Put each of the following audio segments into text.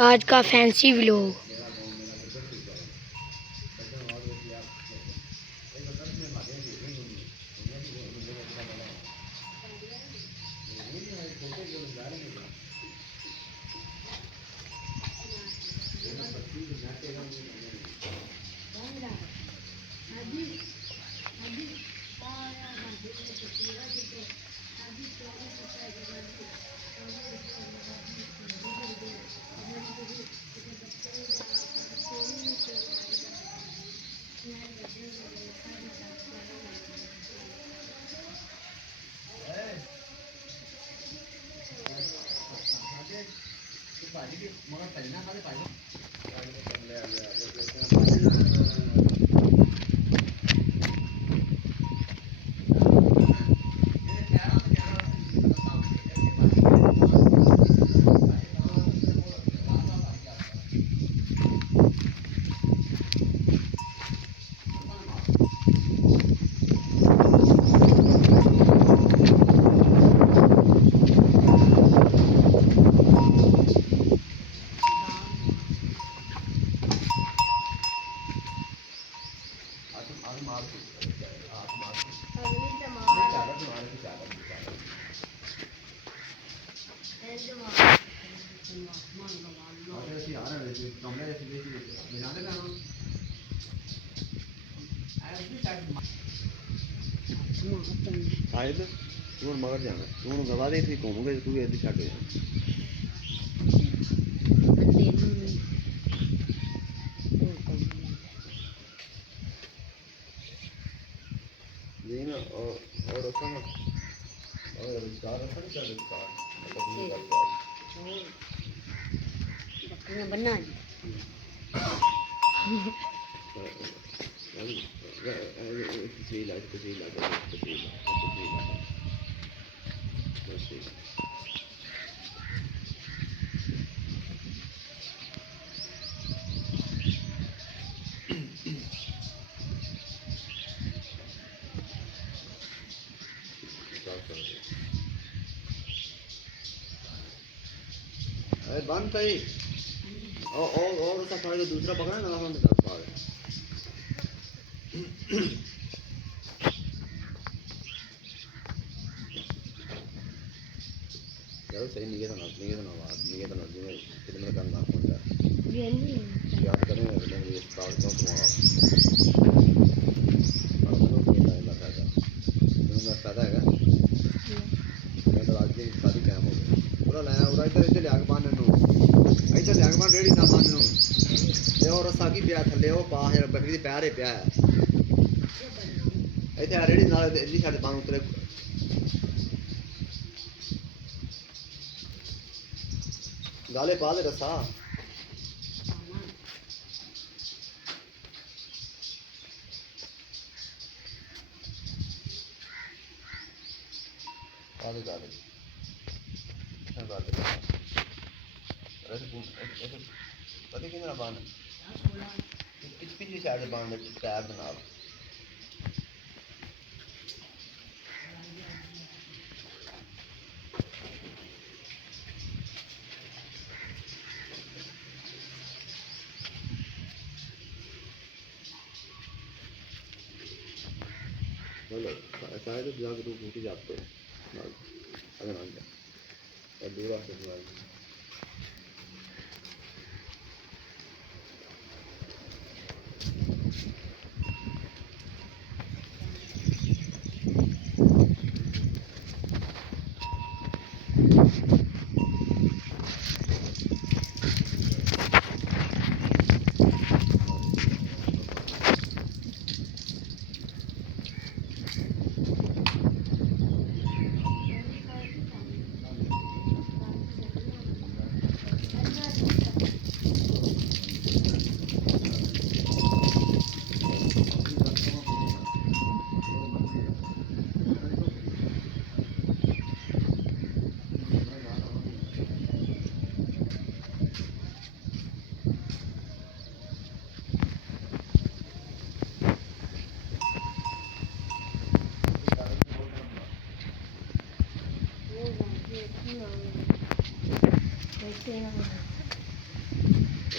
आज का fancy vlog. आए तो तू मगर जाना तू गवा दे थी घूमोगे तू इधर छड़ जा ये ना और उसका और कार रखा नहीं कार बकरियां बनना बंद सही और उसका फाड़ के दूसरा पकड़ा ना हम दस फाड़ यार सही नहीं है तो जिम्मे कितने का नाम होता है याद करें ये स्टार्ट तो फायदा है मैं तो आज की शादी टाइम हो गई पूरा लाया और इधर लिया के पाने नु इधर लिया के पाने रेडी ना पाने नु ये और साकी पिया थले वो पा है बकरी दी पैर है पिया है इधर रेडी ना इधर साडे पान उतरे गाले पा दे रसा गाले गाले पता कितना बांध पिछली साइड बांध टैब बना शायद जाकर तू फूटी जाते अगर आ गया दूर आके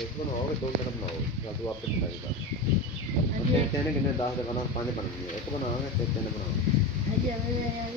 एक बनाओगे दो तरफ बनाओगे या तो आपको डिसाइड कर तीन किन्ने 10 दे बना 5 बननी है एक बनाओगे तीन बनाओगे